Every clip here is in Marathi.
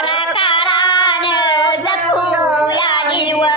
कलाकारानं जपूया जीवा.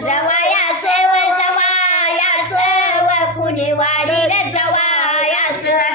जवाया सेव जवाया सेव कुणी वाडी रे जवाया सेव